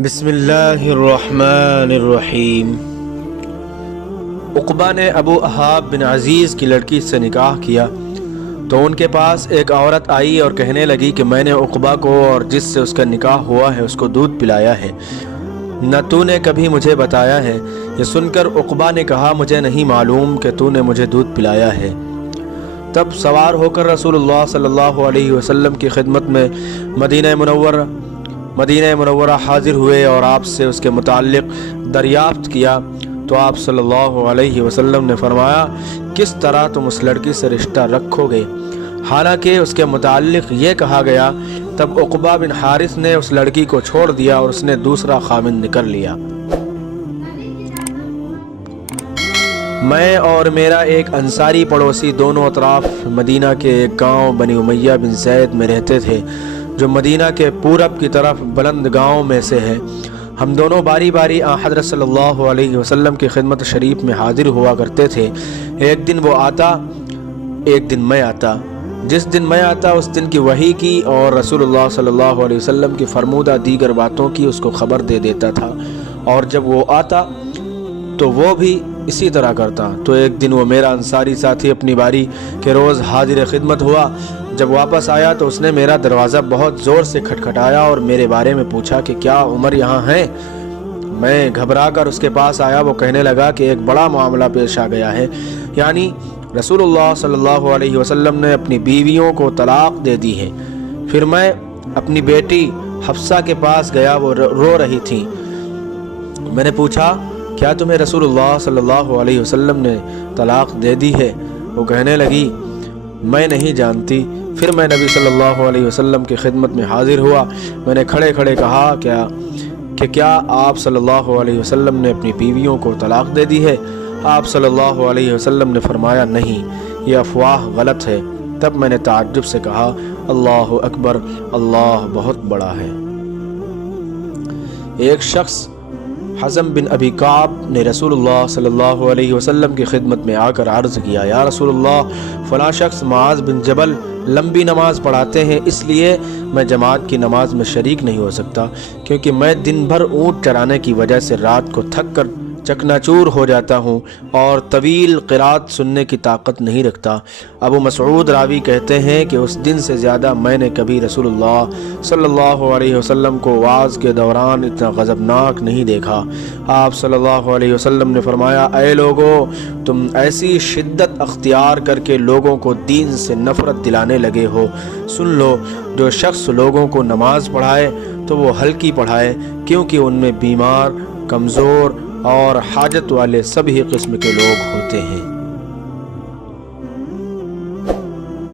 بسم اللہ الرحمن الرحیم۔ عقبہ نے ابو احاب بن عزیز کی لڑکی سے نکاح کیا تو ان کے پاس ایک عورت آئی اور کہنے لگی کہ میں نے عقبہ کو اور جس سے اس کا نکاح ہوا ہے اس کو دودھ پلایا ہے، نہ تو نے کبھی مجھے بتایا ہے۔ یہ سن کر عقبہ نے کہا مجھے نہیں معلوم کہ تو نے مجھے دودھ پلایا ہے۔ تب سوار ہو کر رسول اللہ صلی اللہ علیہ وسلم کی خدمت میں مدینہ منورہ حاضر ہوئے اور آپ سے اس کے متعلق دریافت کیا تو آپ صلی اللہ علیہ وسلم نے فرمایا کس طرح تم اس لڑکی سے رشتہ رکھو گے، حالانکہ اس کے متعلق یہ کہا گیا۔ تب عقبہ بن حارث نے اس لڑکی کو چھوڑ دیا اور اس نے دوسرا خامند کر لیا۔ میں اور میرا ایک انصاری پڑوسی دونوں اطراف مدینہ کے ایک گاؤں بنی امیہ بن زید میں رہتے تھے جو مدینہ کے پورب کی طرف بلند گاؤں میں سے ہے۔ ہم دونوں باری باری حضرت صلی اللہ علیہ وسلم کی خدمت شریف میں حاضر ہوا کرتے تھے۔ ایک دن وہ آتا، ایک دن میں آتا۔ جس دن میں آتا اس دن کی وحی کی اور رسول اللہ صلی اللہ علیہ وسلم کی فرمودہ دیگر باتوں کی اس کو خبر دے دیتا تھا، اور جب وہ آتا تو وہ بھی اسی طرح کرتا۔ تو ایک دن وہ میرا انصاری ساتھی اپنی باری کے روز حاضر خدمت ہوا۔ جب واپس آیا تو اس نے میرا دروازہ بہت زور سے کھٹکھٹایا اور میرے بارے میں پوچھا کہ کیا عمر یہاں ہیں؟ میں گھبرا کر اس کے پاس آیا۔ وہ کہنے لگا کہ ایک بڑا معاملہ پیش آ گیا ہے، یعنی رسول اللہ صلی اللہ علیہ وسلم نے اپنی بیویوں کو طلاق دے دی ہے۔ پھر میں اپنی بیٹی حفصہ کے پاس گیا، وہ رو رہی تھی۔ میں نے پوچھا کیا تمہیں رسول اللہ صلی اللہ علیہ وسلم نے طلاق دے دی ہے؟ وہ کہنے لگی میں نہیں جانتی۔ پھر میں نبی صلی اللہ علیہ وسلم کی خدمت میں حاضر ہوا۔ میں نے کھڑے کھڑے کہا کہ کیا آپ صلی اللہ علیہ وسلم نے اپنی بیویوں کو طلاق دے دی ہے؟ آپ صلی اللہ علیہ وسلم نے فرمایا نہیں، یہ افواہ غلط ہے۔ تب میں نے تعجب سے کہا اللہ اکبر، اللہ بہت بڑا ہے۔ ایک شخص حزم بن ابی کعب نے رسول اللہ صلی اللہ علیہ وسلم کی خدمت میں آ کر عرض کیا یا رسول اللہ، فلاں شخص معاذ بن جبل لمبی نماز پڑھاتے ہیں، اس لیے میں جماعت کی نماز میں شریک نہیں ہو سکتا، کیونکہ میں دن بھر اونٹ چرانے کی وجہ سے رات کو تھک کر چکناچور ہو جاتا ہوں اور طویل قرات سننے کی طاقت نہیں رکھتا۔ ابو مسعود راوی کہتے ہیں کہ اس دن سے زیادہ میں نے کبھی رسول اللہ صلی اللہ علیہ وسلم کو وعظ کے دوران اتنا غضبناک نہیں دیکھا۔ آپ صلی اللہ علیہ وسلم نے فرمایا اے لوگو، تم ایسی شدت اختیار کر کے لوگوں کو دین سے نفرت دلانے لگے ہو۔ سن لو، جو شخص لوگوں کو نماز پڑھائے تو وہ ہلکی پڑھائے، کیونکہ ان میں بیمار، کمزور اور حاجت والے سبھی قسم کے لوگ ہوتے ہیں۔